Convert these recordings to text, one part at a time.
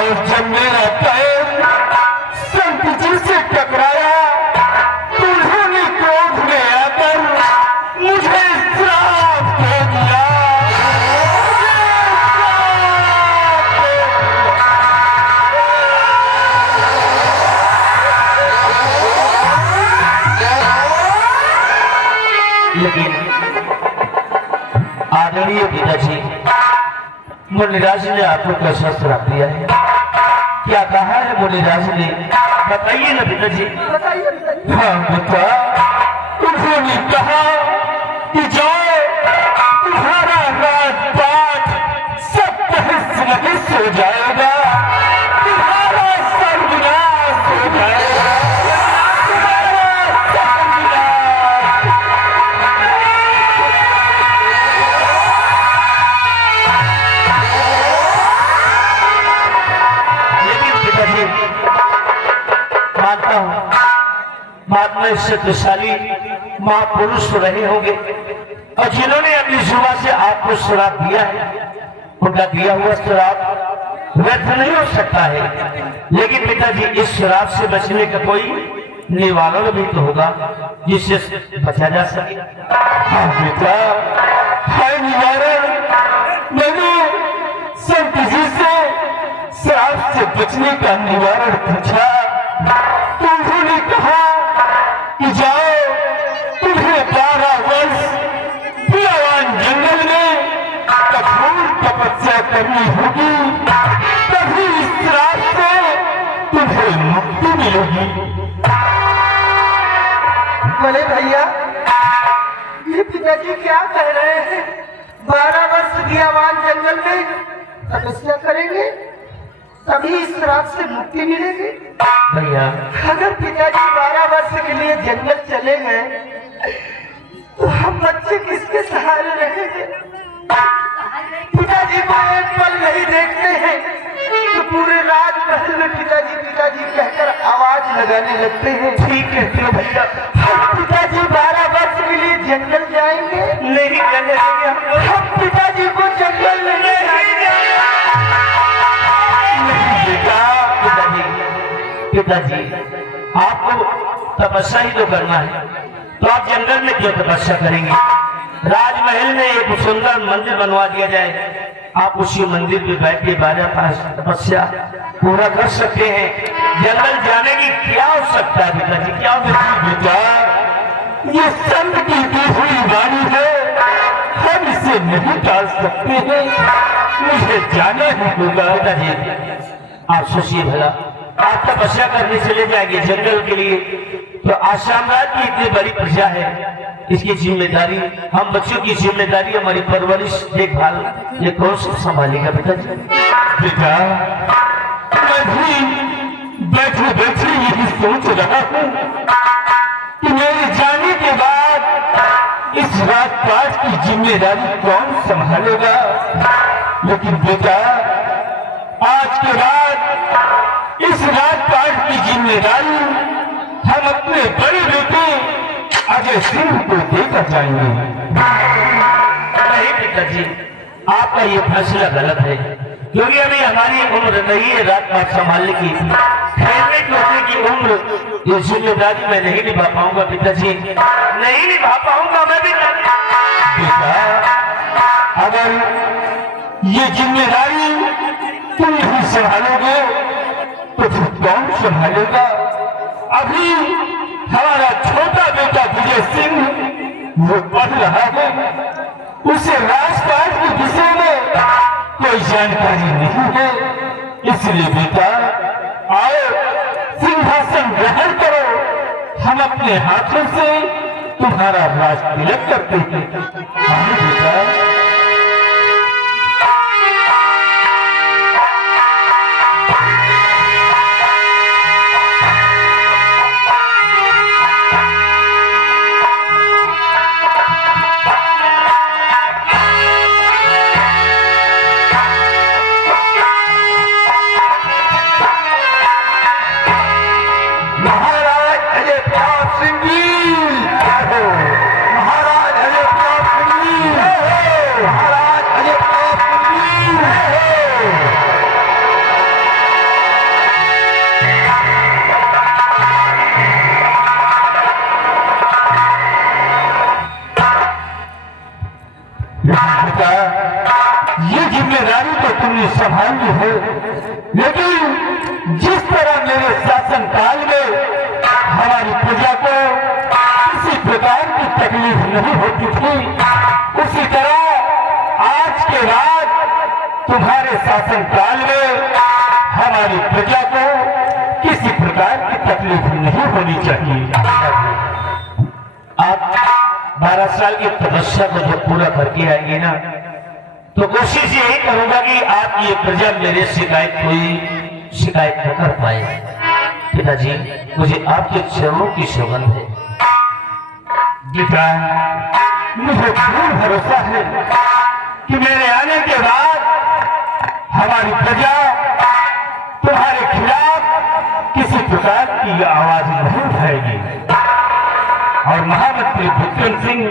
और जब मेरा पैर संत जी से टकराया तो उन्होंने क्रोध में आकर मुझे श्राप दे दिया। लेकिन आदरणीय पिताजी, मुनिराज ने आपको कैसा श्राप दिया है? क्या कहा है मुनिराज ने? बताइए ना पिताजी। हाँ बेटा, उन्होंने कहा कि जो तुम्हारा राजपाट सब तहस नहस हो जाएगा, तुम्हारा सर्वनाश हो जाएगा, तुम्हारा सर्वनाश। लेकिन पिताजी, मानता हूं महात्मा शक्तिशाली महापुरुष रहे होंगे और जिन्होंने अपनी जुबान से आपको श्राप दिया है, उनका दिया हुआ श्राप व्यर्थ नहीं हो सकता है। लेकिन पिताजी, इस श्राप से बचने का कोई निवारण भी तो होगा जिससे बचा जा सके। हाँ बेटा, है निवारण। मैंने संत जी से श्राप से बचने का निवारण पूछा तो उन्होंने कहा कि जाओ, तुम्हें 12 वर्ष पियावान जंगल में कठोर तपस्या करनी होगी, तभी इस श्राप से तुम्हें मुक्ति मिलेगी। बोले भैया, ये पिताजी क्या कह रहे हैं? 12 वर्ष पियावान जंगल में तपस्या करेंगे तभी इस श्राप से मुक्ति मिलेगी? भैया, अगर पिताजी 12 वर्ष के लिए जंगल चले गए तो हम बच्चे किसके सहारे रहेंगे? पिताजी को एक पल नहीं देखते हैं तो पूरे राजमहल में पिताजी पिताजी कहकर आवाज लगाने लगते हैं। ठीक कहते हो भैया। हम पिताजी 12 वर्ष के लिए जंगल जाएंगे? नहीं जाने देंगे हम लोग। हम पिताजी को जंगल नहीं जाएंगे। पिताजी, पिताजी, आपको तपस्या ही तो करना है, तो आप जंगल में क्यों तपस्या करेंगे? राजमहल में एक सुंदर मंदिर बनवा दिया जाए, आप उसी मंदिर पे बैठ के 12 पास तपस्या पूरा कर सकते हैं। जंगल जाने की क्या आवश्यकता है पिताजी? क्या बेटा, ये संत की दी हुई वाणी है, हम इसे नहीं टाल सकते हैं, मुझे जाना ही होगा। पिताजी, आप सोचिए भला, आप तपस्या करने चले जाएंगे जंगल के लिए, तो आसाम राज्य की इतनी बड़ी प्रजा है, इसकी जिम्मेदारी, हम बच्चों की जिम्मेदारी, हमारी परवरिश देखभाल, ये कौन सा संभालेगा पिताजी? बेटा, मैं भी बैठे बैठे यही सोच रहा हूँ कि मेरे जाने के बाद इस राजपाट की जिम्मेदारी कौन संभालेगा। लेकिन बेटा, आज के बाद इस राजपाट की जिम्मेदारी हम अपने बड़े बेटे अजय सिंह को देकर जाएंगे। नहीं पिताजी, आपका ये फैसला गलत है, क्योंकि अभी हमारी उम्र नहीं है राजपाट संभालने की, खेलने कूदने की उम्र, ये जिम्मेदारी मैं नहीं निभा पाऊंगा पिताजी, नहीं निभा पाऊंगा मैं भी। बेटा, अगर ये जिम्मेदारी तुम नहीं संभालोगे तो फिर कौन संभालेगा? अभी हमारा छोटा बेटा विजय सिंह वो पढ़ रहा है, उसे राजपाट के विषय में कोई जानकारी नहीं है, इसलिए बेटा आओ सिंहासन ग्रहण करो, हम अपने हाथों से तुम्हारा राज तिलक करते हैं। हाँ बेटा। महाराज अजय प्रताप सिंह जी, है, लेकिन जिस तरह मेरे शासन काल में हमारी प्रजा को किसी प्रकार की तकलीफ नहीं होती थी, उसी तरह आज के बाद तुम्हारे शासन काल में हमारी प्रजा को किसी प्रकार की तकलीफ नहीं होनी चाहिए। आप 12 साल की तपस्या को जब पूरा करके आएंगे ना, तो कोशिश यही करूंगा कि आप ये प्रजा मेरे कोई शिकायत न कर पाए। पिताजी, मुझे आपके चरणों की सौगंध है। बेटा, मुझे पूर्ण भरोसा है कि मेरे आने के बाद हमारी प्रजा तुम्हारे खिलाफ किसी प्रकार की आवाज नहीं उठाएगी। और महामंत्री भुजबल सिंह,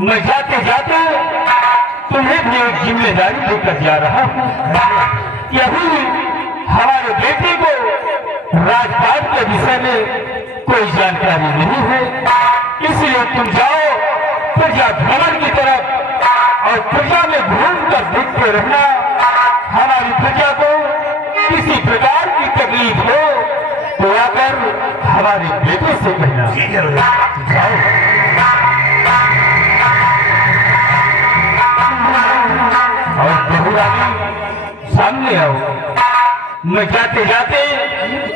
मैं जाते जाते तुम्हें भी एक जिम्मेदारी देकर जा रहा हूँ कि अभी हमारे बेटे को राजपाट के विषय में कोई जानकारी नहीं है, इसलिए तुम जाओ प्रजा भ्रमण की तरफ और प्रजा में घूमकर देखते रहना। हमारी प्रजा को किसी प्रकार की तकलीफ हो तो आकर हमारे बेटे से कहना। जाओ। और बहुरानी, सामने आओ। मैं जाते जाते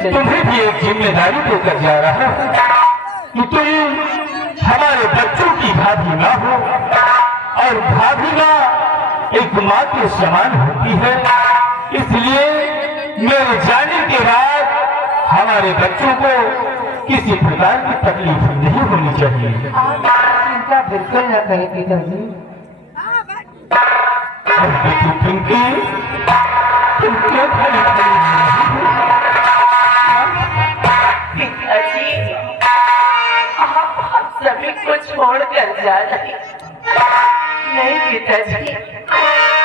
तुम्हें भी एक जिम्मेदारी देकर जा रहा हूँ कि तुम हमारे बच्चों की भाभी ना हो, और भाभी ना एक माँ के समान होती है, इसलिए मेरे जाने के बाद हमारे बच्चों को किसी प्रकार की तकलीफ नहीं होनी चाहिए। चिंता बिल्कुल न करें पिताजी। और बेटी पिंकी, तुम क्यों खड़ी खड़ी पिताजी, आप सभी को छोड़ कर जा रहे नहीं पिताजी।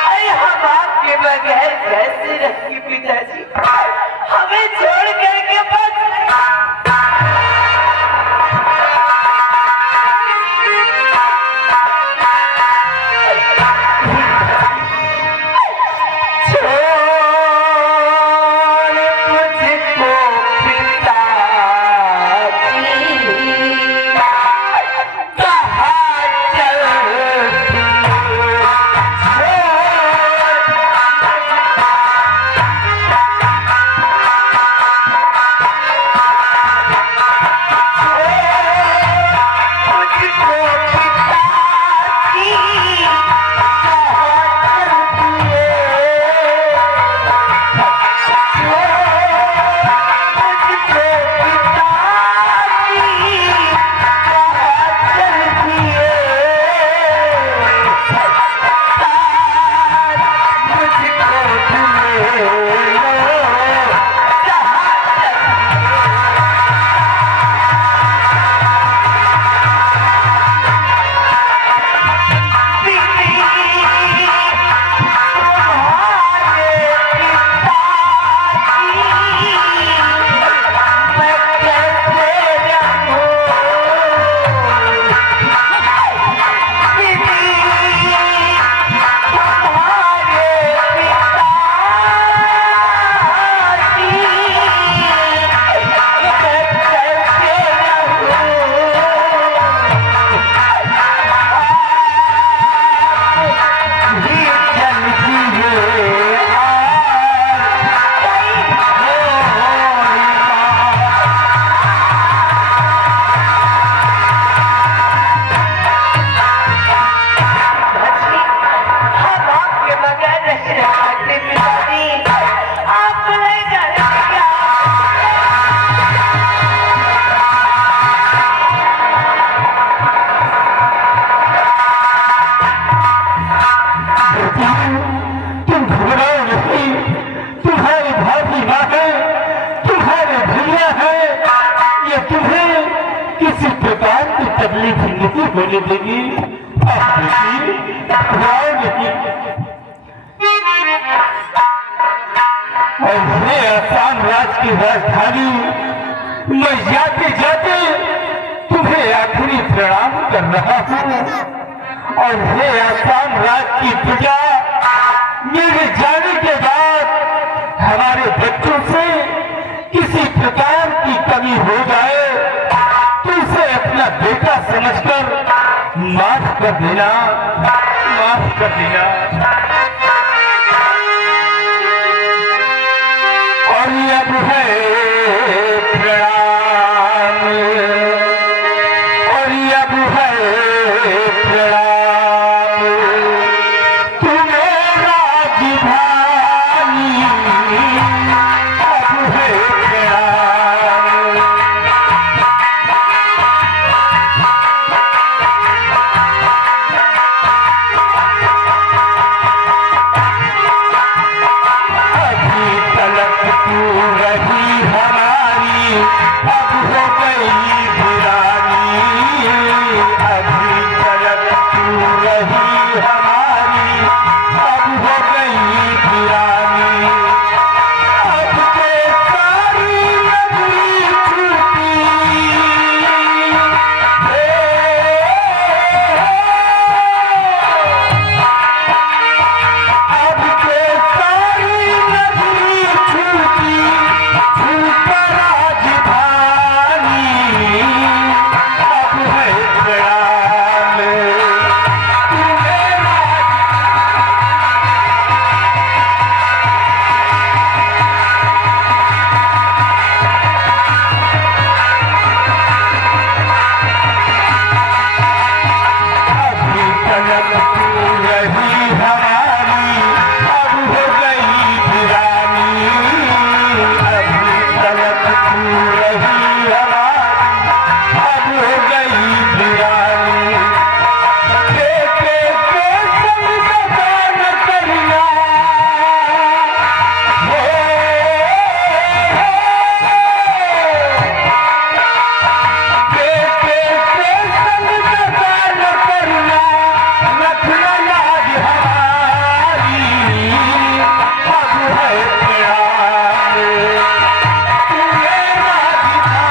अरे हम आपके बगैर कैसे रहेंगे पिताजी? हमें छोड़ करके बस तकलीफ नहीं होने देगी। अब और ये आसाम राज्य की राजधानी मैं जाते जाते तुम्हें आखिरी प्रणाम कर रहा हूँ। और ये आसाम राज्य की प्रजा मेरे जाने के बाद कर देना, माफ कर देना। और अब है प्रणाम, और अब है प्रणाम तुम्हें राजधानी, अब है प्रणाम। अभी तलक तू रही हमारी, अब हो गई दीवानी। अभी तलक तू रही हमारी, अब हो गई दीवानी। अब के सारी नगरी छूटी, अब के सारी नगरी छूटी, छूट राजधानी, अब है प्रणाम तुम्हें अभी तलक तू रही हमारी, अब हो गई दीवानी। अभी तलक तू रही हमारी, अब हो गई दीवानी। बेटे के संग सदा न करना, हो बेटे के संग सदा न करना, रखना याद हमारी, अब है प्रणाम तुम्हें राजधानी।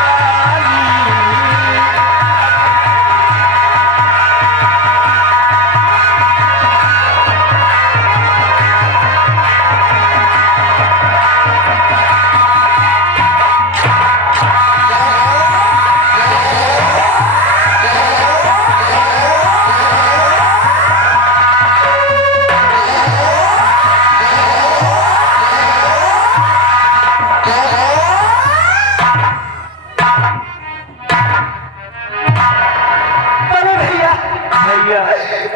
बड़े भैया, भैया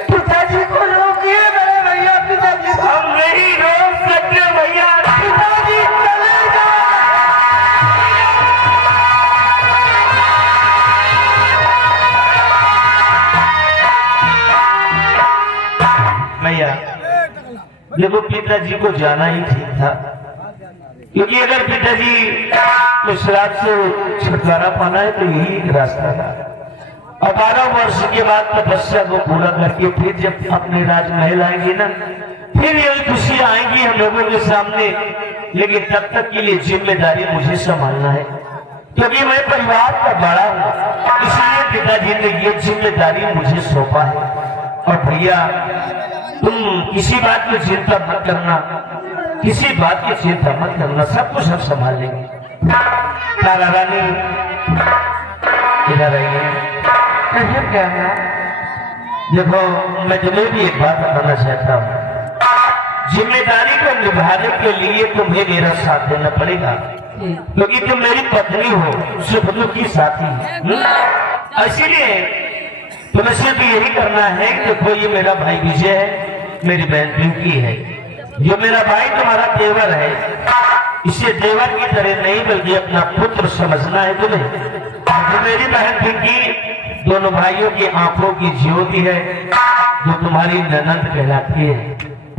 पिताजी को रोकिए। बड़े भैया, पिताजी को, हम नहीं रोक सकते भैया। पिताजी चले जाओ। भैया देखो पिताजी को जाना ही ठीक था, क्योंकि अगर पिताजी को श्राप से छुटकारा पाना है तो यही एक रास्ता था। 18 वर्ष के बाद तपस्या को पूरा करके फिर जब अपने राजमहल आएंगे ना, फिर यही खुशी आएंगी हम लोगों के सामने। लेकिन तब तक के लिए जिम्मेदारी मुझे संभालना है, क्योंकि मैं परिवार का बड़ा हूँ। इसलिए पिताजी ने ये जिम्मेदारी मुझे सौंपा है। और भैया तुम किसी बात की चिंता मत करना, किसी बात की चिंता मत करना, सब कुछ हम संभाल लेंगे। तारा रानी इधर आइए। कहिए क्या है? देखो मैं तुम्हें भी एक बात बताना चाहता हूँ, जिम्मेदारी को निभाने के लिए तुम्हें मेरा साथ देना पड़ेगा, क्योंकि तुम मेरी पत्नी हो, सुख दुख की साथी। इसीलिए तुम्हें सिर्फ यही करना है कि देखो ये मेरा भाई विजय है, मेरी बहन पिंकी है। जो मेरा भाई तुम्हारा देवर है, इसे देवर की तरह नहीं बल्कि अपना पुत्र समझना है तुम्हें। जो मेरी बहन पिंकी दोनों भाइयों की आंखों की ज्योति है, जो तुम्हारी ननद कहलाती है।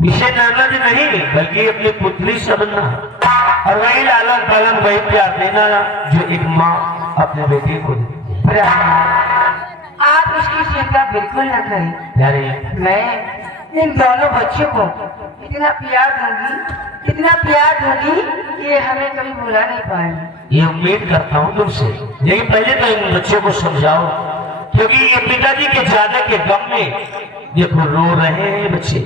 इसे ननद नहीं बल्कि अपनी पुत्री समझना, और वही लालन पालन वही प्यार देना जो एक माँ अपने बेटे को देती है। आप इसकी चिंता बिल्कुल न करें। यारे मैं इन दोनों बच्चों को इतना प्यार दूंगी कि ये हमें कभी भुला नहीं पाएंगे। ये उम्मीद करता हूँ तुमसे, लेकिन पहले तो इन बच्चों को समझाओ, क्योंकि ये पिताजी के जाने के गम में देखो रो रहे हैं बच्चे।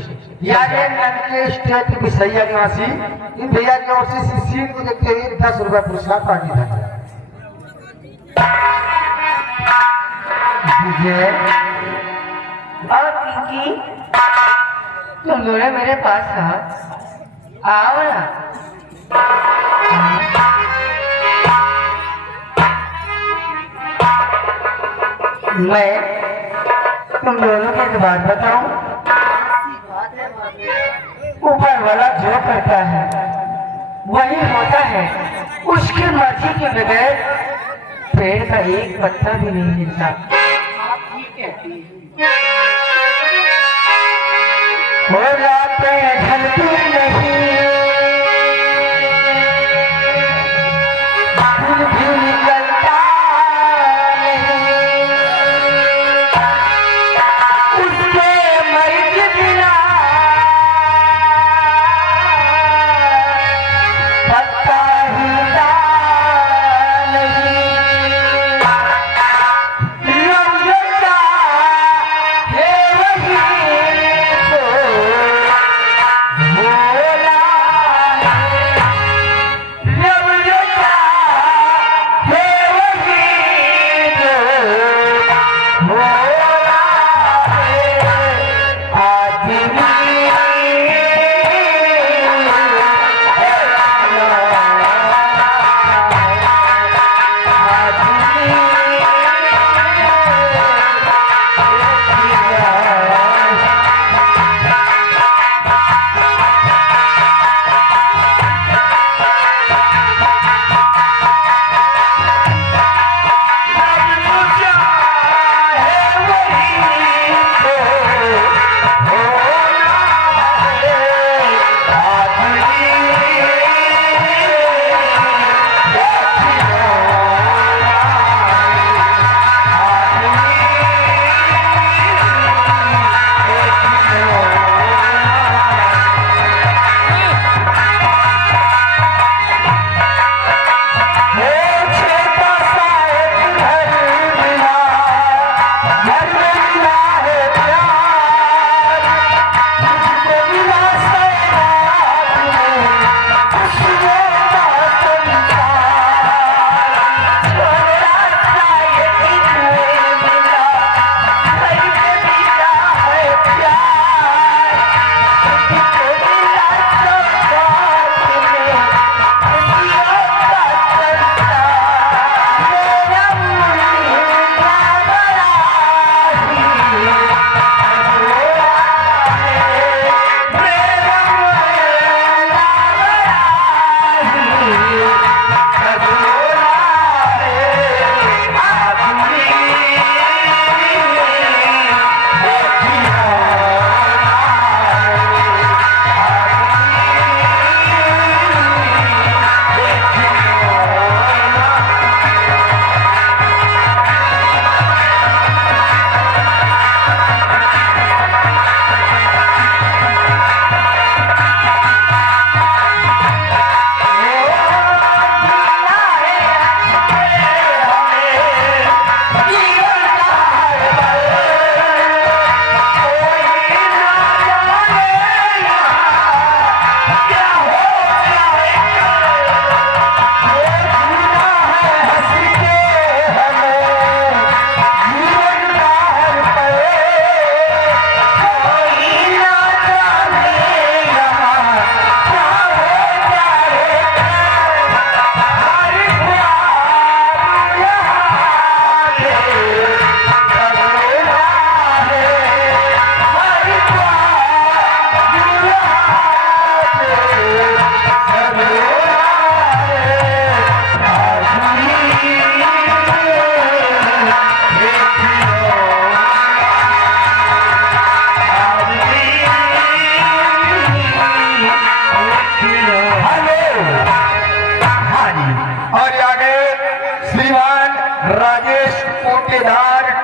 यारे नंद के स्टेट विषैया निवासी इन भैया की ओर से इस सीन को देखते हुए 10 रुपया पुरस्कार पार्टी था। विजय और पिंकी तुम दोनों मेरे पास आओ ना। मैं तुम दोनों की एक बात बताऊं, ऊपर वाला जो करता है वही होता है, उसकी मर्जी के बगैर पेड़ का एक पत्ता भी नहीं हिलता। हो जाते ढलती नहीं, फूल भी निकलता नहीं, उसके मर्ज बिना पत्ता हिलता नहीं। रौजता है वही तो बोला है, रौजता है वही तो बोला है। आदमी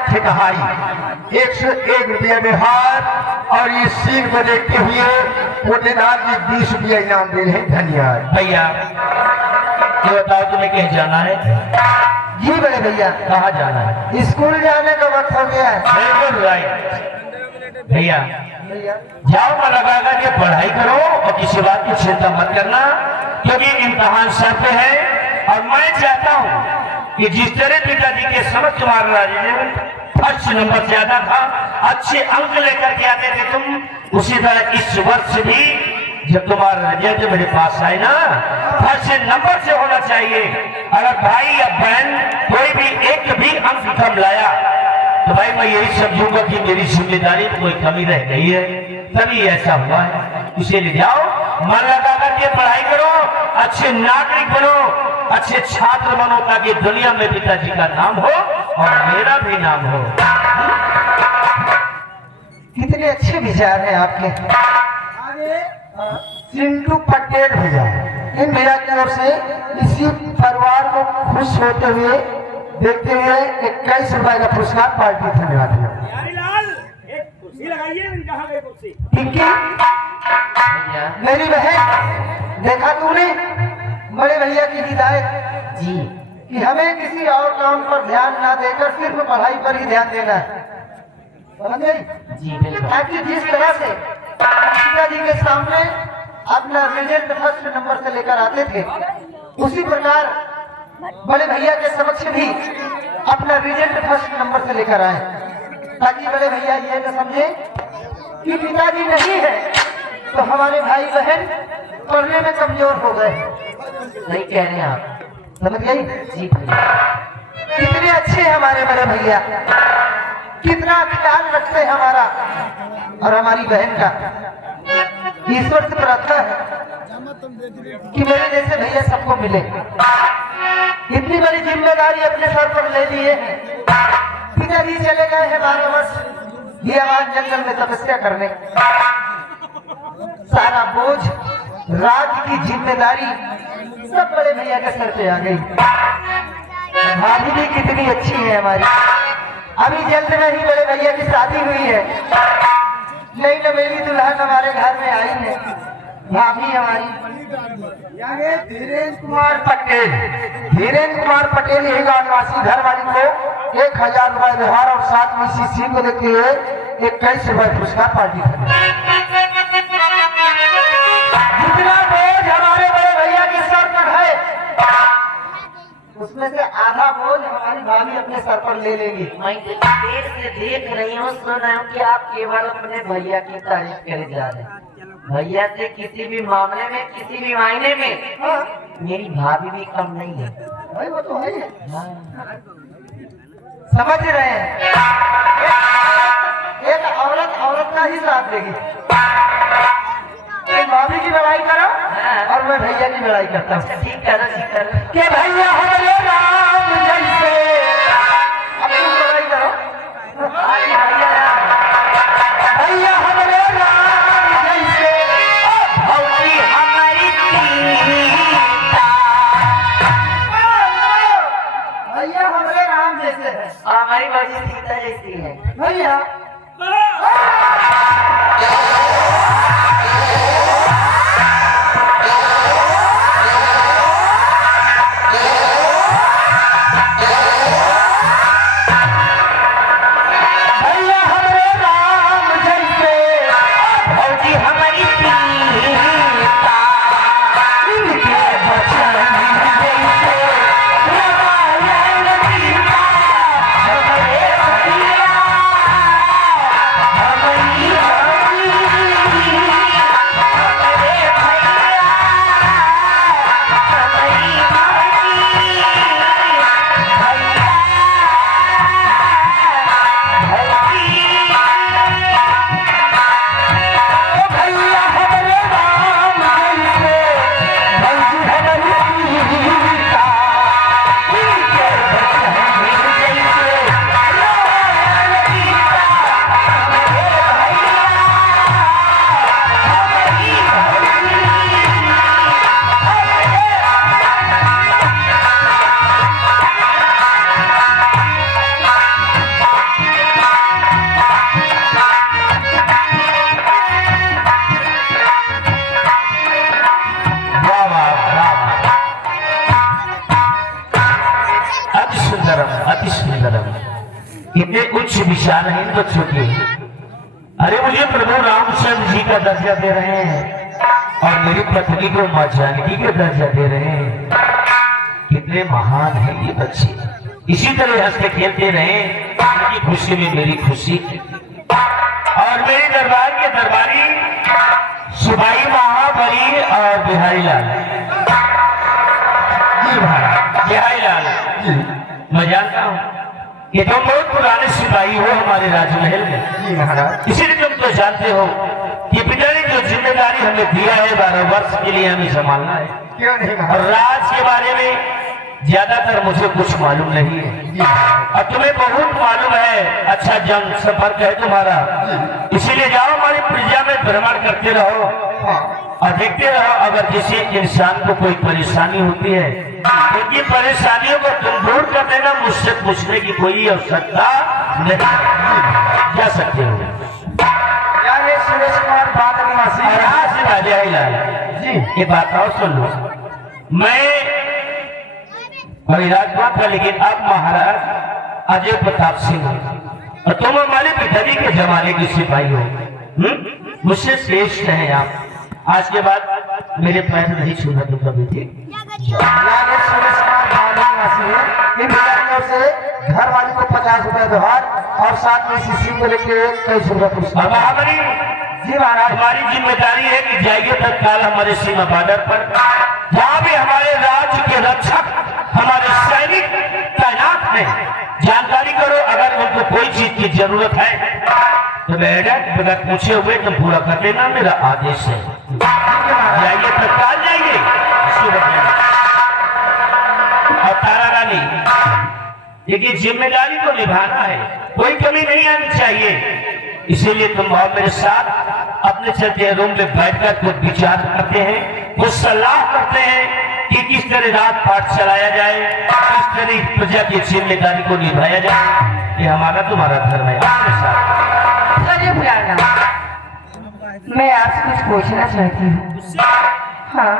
ठिकाई 101 रुपया में हार और इस सीन को देखते हुए पुण्यनाथ जी 20 रुपया इनाम दे रहे हैं। धन्यवाद। भैया ये बताओ तुम्हें कहीं जाना है? जी बड़े भैया, कहाँ जाना है? स्कूल जाने का वक्त हो गया है। बिल्कुल राइट भैया, भैया जाओ मन लगा करके पढ़ाई करो और किसी बात की चिंता मत करना, क्योंकि इम्तिहान सर पे है और मैं चाहता हूँ कि जिस तरह पिताजी के समझ तुम्हारा रिजल्ट फर्स्ट नंबर ज्यादा था, अच्छे अंक लेकर के आते थे तुम, उसी तरह इस वर्ष भी जब तुम्हारा रिजल्ट मेरे पास आए ना, फर्स्ट नंबर से होना चाहिए। अगर भाई या बहन कोई भी एक भी अंक कम लाया तो भाई मैं यही समझूंगा कि मेरी जिम्मेदारी में कोई कमी रह गई है, तभी ऐसा हुआ है। उसे ले जाओ, मन लगा करके पढ़ाई करो, अच्छे नागरिक बनो, अच्छे छात्र बनो, ताकि दुनिया में पिताजी का नाम हो और मेरा भी नाम हो। कितने अच्छे विचार हैं आपके। आगे चिंटू पटेल भैया, इन भैया की ओर से इसी परिवार को खुश होते हुए देखते हुए 21 रुपए का पुरस्कार पार्टी धन्यवाद है। पिंकी मेरी बहन, देखा तूने बड़े भैया की हिदायत जी कि हमें किसी और काम पर ध्यान ना देकर सिर्फ पढ़ाई पर ही ध्यान देना है, समझ गई? जी बिल्कुल। ताकि जिस तरह से पिताजी के सामने अपना रिजल्ट फर्स्ट नंबर से लेकर आते थे, उसी प्रकार बड़े भैया के समक्ष भी अपना रिजल्ट फर्स्ट नंबर से लेकर आए, ताकि बड़े भैया ये न समझे कि पिताजी नहीं है तो हमारे भाई बहन पढ़ने में कमजोर हो गए। नहीं कह रहे हैं आप, समझ गई? जी भैया। कितने अच्छे हमारे बड़े भैया, कितना ख्याल रखते हैं हमारा और हमारी बहन का। ईश्वर से प्रार्थना है कि मेरे जैसे भैया सबको मिले। इतनी बड़ी जिम्मेदारी अपने सर पर ले लिए हैं। पिताजी चले गए हैं 12 वर्ष हियावान जंगल में तपस्या करने। सारा बोझ, राज की जिम्मेदारी सब बड़े भैया के सर पे आ गई। भाभी भी कितनी अच्छी है हमारी। अभी जल्द में ही बड़े भैया की शादी हुई है, नई नवेली दुल्हन हमारे घर में आई है। भाभी हमारी धीरेन्द्र कुमार पटेल, धीरेन्द्र कुमार पटेल यही गांव निवासी घर वाली को 1000 रुपए व्यवहार और साथ में सीसी को देखते हुए 21 रुपए पुरस्कार पार्टी। जितना बोझ हमारे बड़े भैया के सर पर है, उसमें से आधा बोझ हमारी भाभी अपने सर पर ले लेगी। मैं देर से देख रही हूँ, सुन रही हूँ कि आप केवल अपने भैया की तारीफ करे जा रहे हैं। भैया से किसी भी मामले में, किसी भी मायने में मेरी भाभी भी कम नहीं है। भाई वो तो है ही है। हाँ। समझ रहे हैं? एक औरत औरत का ही साथ देगी। भाभी की लड़ाई करो और मैं भैया की लड़ाई करता हूँ। ठीक करो, ठीक करो। के भैया हमारे राम जैसे, अब तुम लड़ाई करो। भैया हमारे राम जैसे, भौजी हमारी सीता, भैया हमारे राम जैसे है। हमारी भौजी सीता जैसी है। भैया अति सुंदरम, इतने उच्च विचार हैं इन बच्चों के। अरे मुझे प्रभु रामचंद्र जी का दर्जा दे रहे हैं और मेरी पत्नी को मां जानकी का दर्जा दे रहे हैं। कितने कितने महान है ये बच्चे, इसी तरह हंसते खेलते रहे, उनकी खुशी में मेरी खुशी। और मेरे दरबार के दरबारी सिपाही महाबली और बिहारी लाल, जी महाराज। बिहारी लाल, मैं जानता हूँ कि तुम बहुत पुराने सिपाही हो हमारे राजमहल में। जी महाराज। इसीलिए तुम तो जानते हो कि पिता ने जो जिम्मेदारी हमें दिया है 12 वर्ष के लिए हमें संभालना है, क्यों नहीं और महाराज। राज के बारे में ज्यादातर मुझे कुछ मालूम नहीं है, जी महाराज। और तुम्हें बहुत मालूम है, अच्छा जंग सफर है तुम्हारा, इसीलिए जाओ हमारी प्रजा में भ्रमण करते रहो हाँ। और देखते रहो अगर किसी इंसान को कोई परेशानी होती है, क्योंकि परेशानियों को तुम दूर कर देना, मुझसे पूछने की कोई आवश्यकता नहीं, जा सकते हो। क्या ये सुरेश कुमार बाग निवासी और है? आज से राजा ही लाल जी। ये बात और सुन लो, मैं अभी राजपाट था, लेकिन अब महाराज अजय प्रताप सिंह हूँ और तुम हमारे पिताजी के जमाने के सिपाही हो। मुझसे श्रेष्ठ हैं आप। आज के बाद मेरे पैर नहीं छूना तुम कभी भी। क्या ये सुरेश कुमार बाग निवासी है? इन भिखारियों से घर वाली को 50 रुपए व्यवहार और साथ में शिशु को लेके 23 रुपए और पुरस्कार। महाबली जी महाराज। हमारी जिम्मेदारी है कि जाइए तत्काल हमारे सीमा बॉर्डर पर, जहाँ भी हमारे राज्य के रक्षक हमारे सैनिक तैनात हैं, जानकारी करो, अगर उनको कोई चीज की जरूरत है तो बगैर पूछे हुए तुम पूरा कर देना, मेरा आदेश है। जाइए तत्काल जाइए। और तारा रानी, देखिए जिम्मेदारी को निभाना है, कोई कमी नहीं आनी चाहिए, इसीलिए तुम और मेरे साथ अपने चलते रूम में बैठकर कुछ विचार करते हैं, कुछ सलाह करते हैं कि किस तरह रात पाठ चलाया जाए, किस तरह प्रजा की जिम्मेदारी को निभाया जाए। ये हमारा तुम्हारा धर्म है। अपने साथ अरे प्यारा, मैं आपसे कुछ पूछना चाहती हूँ। हाँ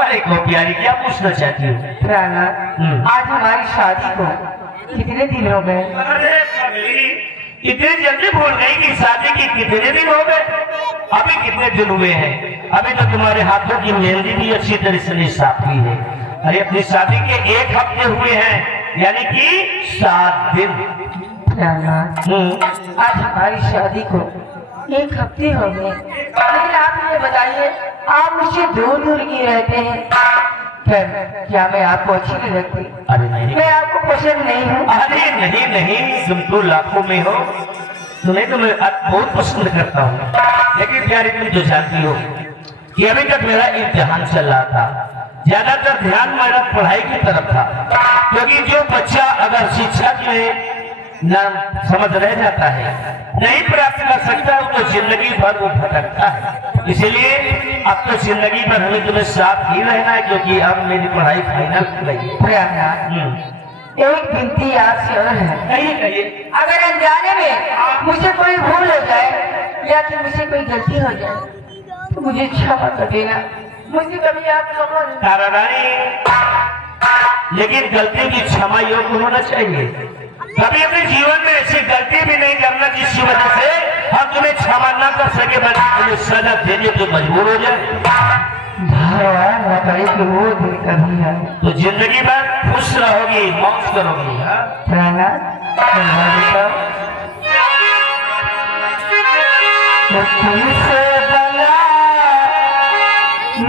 अरे को प्यारी, क्या पूछना चाहती हो? प्यारा, आज हमारी शादी को कितने दिन हो गए? अरे पगली, इतने जल्दी भूल गई कि शादी की कितने दिन हो गए? अभी कितने दिन हुए हैं? अभी तो तुम्हारे हाथों की मेहंदी भी अच्छी तरह से नहीं साफ हुई है। अरे अपनी शादी के 1 हफ्ते हुए हैं, यानी कि 7 दिन। आज हमारी शादी को 1 हफ्ते हो गए, लेकिन आप ये बताइए, आप मुझसे दूर दूर की रहते हैं, क्या मैं आपको अच्छी नहीं लगती? अरे नहीं, मैं आपको पसंद नहीं हूँ? अरे नहीं नहीं, तुम तो लाखों में हो, तुम्हें तो मैं बहुत पसंद करता हूँ, लेकिन प्यारी तुम तो जानती हो कि अभी तक मेरा इम्तिहान चल रहा था, ज्यादातर ध्यान मेरा पढ़ाई की तरफ था, क्योंकि जो बच्चा अगर शिक्षा के नाम समझ रह जाता है, नहीं प्राप्त कर सकता, तो जिंदगी भर वो भटकता है। इसलिए अब तो जिंदगी भर हमें तुम्हें साथ ही रहना है, क्योंकि अब मेरी पढ़ाई फाइनल हो गई है। एक विनती आपसे और है, कहिए कहिए। अगर अनजाने में मुझसे कोई भूल हो जाए या कि मुझसे कोई गलती हो जाए तो मुझे क्षमा कर देना, मुझसे कभी आप क्षमा नहीं। तारा रानी, लेकिन गलती की क्षमा योग्य होना चाहिए। कभी अपने जीवन में ऐसी गलती भी नहीं करना जिसकी वजह से हम तुम्हें क्षमा न कर सके, बल्कि तुम्हें सजा देने को मजबूर हो जाए। भगवान न करे कि वो दिन कभी आए। तो जिंदगी भर खुश रहोगी, मौज करोगी। हाँ? तुमसे बना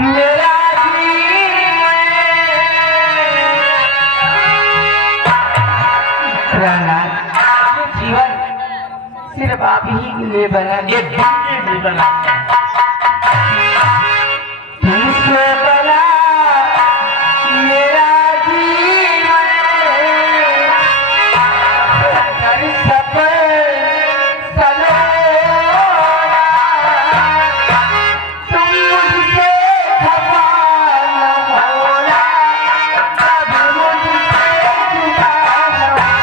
मेरा जीवन सिर्फ आप ही के लिए बना, ये दुनिया भी बना। तुमसे बना मेरा जीवन, कर सफर सलोना, तुम मुझसे खफा न होना, कभी मुझसे जुदा न होना।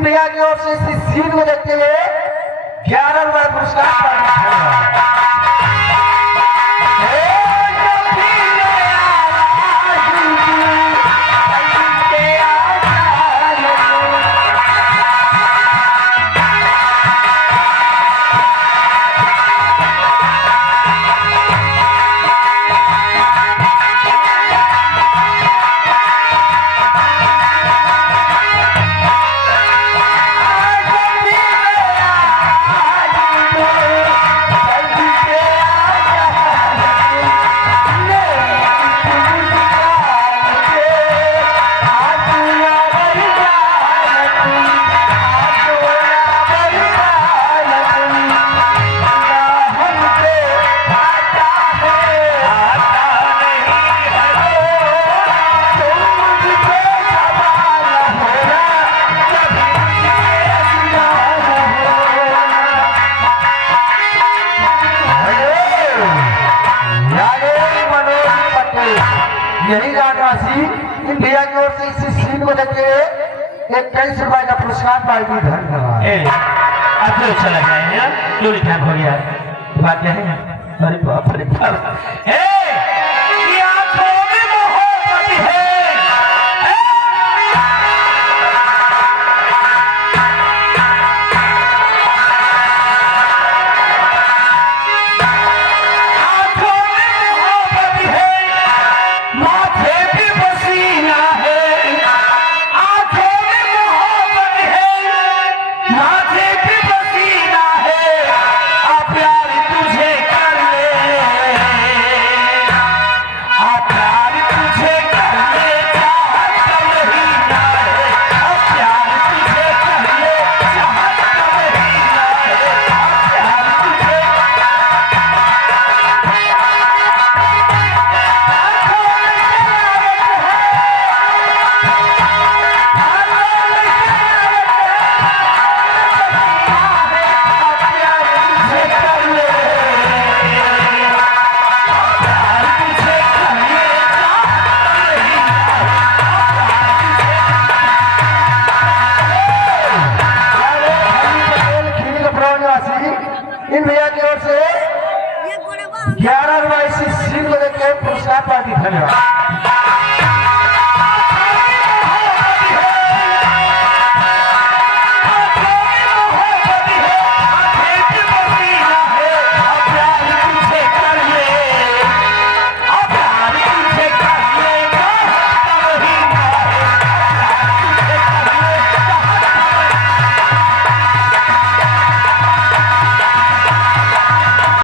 इन भैया की ओर से इस सीन को देखते हुए 11 रुपए पुरस्कार प्राप्त यही राशि इन भैया की ओर से इसी सीन को देख के 21 रुपए का पुरस्कार पाएगी। धन्यवाद। आपको अच्छा लग रहा है ना? जो टाइम हो गया बात क्या है? अरे बाप रे बाप। ये आंखों में मोहब्बत है। आंखों में मोहब्बत है, माथे पे पसीना है। आंखों में मोहब्बत है, माथे पे पसीना है। आ प्यार तुझे कर ले, आ प्यार तुझे कर ले, चाहत का महीना है। आ प्यार तुझे कर ले, चाहत का महीना है। आ प्यार तुझे इन भैया की ओर से 11 रुपए इसी सीन को देख के पुरस्कार पार्टी। धन्यवाद।